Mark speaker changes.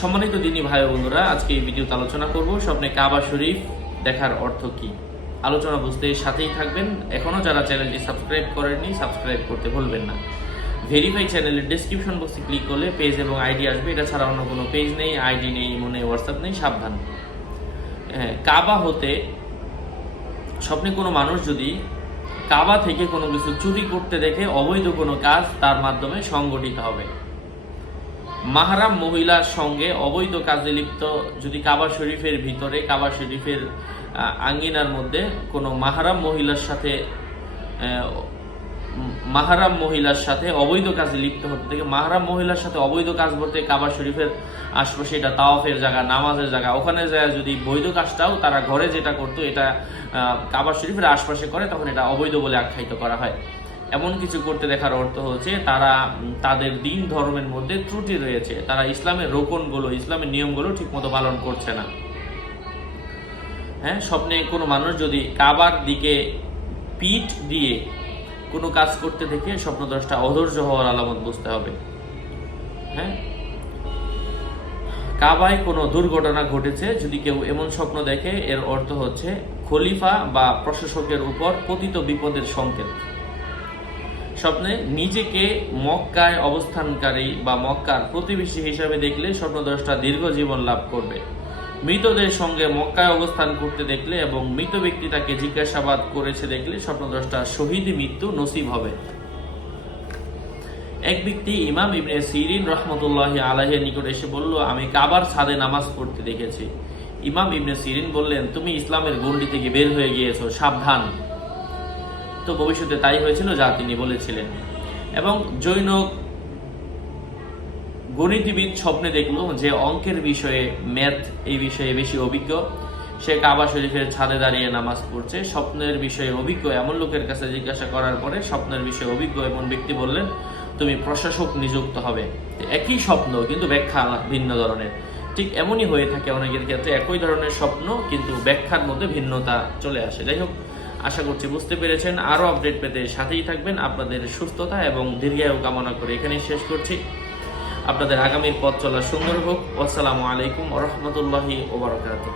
Speaker 1: সম্মানিত দিনী ভাই বন্ধুরা, আজকে এই ভিডিওতে আলোচনা করব স্বপ্নে কাবা শরীফ দেখার অর্থ কি। আলোচনা বুঝতে সাথেই থাকবেন। এখনও যারা চ্যানেলটি সাবস্ক্রাইব করেননি, সাবস্ক্রাইব করতে ভুলবেন না। ভেরিফাই চ্যানেলের ডেসক্রিপশন বক্সে ক্লিক করলে পেজ এবং আইডি আসবে। এটা ছাড়া অন্য কোনো পেজ নেই আইডি নেই, মনে হোয়াটসঅ্যাপ নেই, সাবধান। হ্যাঁ কাবা হতে স্বপ্নে কোনো মানুষ যদি কাবা থেকে কোনো কিছু চুরি করতে দেখে অবৈধ কোনো কাজ তার মাধ্যমে সংগঠিত হবে। মাহারাম মহিলার সঙ্গে অবৈধ কাজে লিপ্ত যদি কাবা শরীফের ভিতরে, কাবা শরীফের আঙ্গিনার মধ্যে কোনো মাহারাম মহিলার সাথে মাহারাম মহিলার সাথে অবৈধ কাজে লিপ্ত হতে থেকে মাহারাম মহিলার সাথে অবৈধ কাজ বলতে কাবা শরীফের আশপাশে এটা তাওয়াফের জায়গা, নামাজের জায়গা, ওখানে যায় যদি বৈধ কাজটাও তারা ঘরে যেটা করতো, এটা কাবা শরীফের আশপাশে করে, তখন এটা অবৈধ বলে আখ্যায়িত করা হয়। এমন কিছু করতে দেখার অর্থ হচ্ছে তারা তাদের দিন ধর্মের মধ্যে ত্রুটি রয়েছে। তারা ইসলামের রোকনগুলো, ইসলামের নিয়মগুলো ঠিকমতো পালন করছে না। হ্যাঁ স্বপ্নে কোনো মানুষ যদি কাবার দিকে পিঠ দিয়ে কোনো কাজ করতে থেকে স্বপ্নদ্রষ্টা অধৈর্য হওয়ার আলামত বুঝতে হবে। হ্যাঁ কাবায় কোনো দুর্ঘটনা ঘটেছে, যদি কেউ এমন স্বপ্ন দেখে, এর অর্থ হচ্ছে খলিফা বা প্রশাসকের উপর পতিত বিপদের সংকেত। স্বপ্নে নিজেকে মক্কায় অবস্থানকারী বা মক্কার প্রতিবেশী হিসাবে দেখলে স্বপ্নদ্রষ্টা দীর্ঘ জীবন লাভ করবে। মৃতদের সঙ্গে মক্কায় অবস্থান করতে দেখলে এবং মৃত ব্যক্তি তাকে জিজ্ঞাসাবাদ করেছে দেখলে স্বপ্নদ্রষ্টা শহীদ মৃত্যু নসিব হবে। এক ব্যক্তি ইমাম ইবনে সিরিন রহমতুল্লাহ আলাহের নিকট এসে বলল, আমি কাবার ছাদে নামাজ পড়তে দেখেছি। ইমাম ইবনে সিরিন বললেন, তুমি ইসলামের গণ্ডি থেকে বের হয়ে গিয়েছো, সাবধান। তো ভবিষ্যতে তাই হয়েছিল যা তিনি বলেছিলেন। এবং জৈন গণিতবিদ স্বপ্নে দেখল যে অঙ্কের বিষয়ে, ম্যাথ এই বিষয়ে বেশি অভিজ্ঞ। সে কাবা শরীফের ছাদে দাঁড়িয়ে নামাজ পড়ছে। স্বপ্নের বিষয়ে অভিজ্ঞ এমন লোকের কাছে জিজ্ঞাসা করার পরে স্বপ্নের বিষয়ে অভিজ্ঞ এমন ব্যক্তি বললেন, তুমি প্রশাসক নিযুক্ত হবে। একই স্বপ্ন, কিন্তু ব্যাখ্যা ভিন্ন ধরনের। ঠিক এমনই হয়ে থাকে অনেকের ক্ষেত্রে। একই ধরনের স্বপ্ন, কিন্তু ব্যাখ্যার মধ্যে ভিন্নতা চলে আসে। যাই হোক আশা করছি বুঝতে পেরেছেন। আরও আপডেট পেতে সাথেই থাকবেন আপনাদের সুস্থতা এবং দীর্ঘায়ু কামনা করে এখানেই শেষ করছি। আপনাদের আগামীর পথ চলা সুন্দর হোক। আসসালামু আলাইকুম রহমতুল্লাহি ওবরাকাতুহ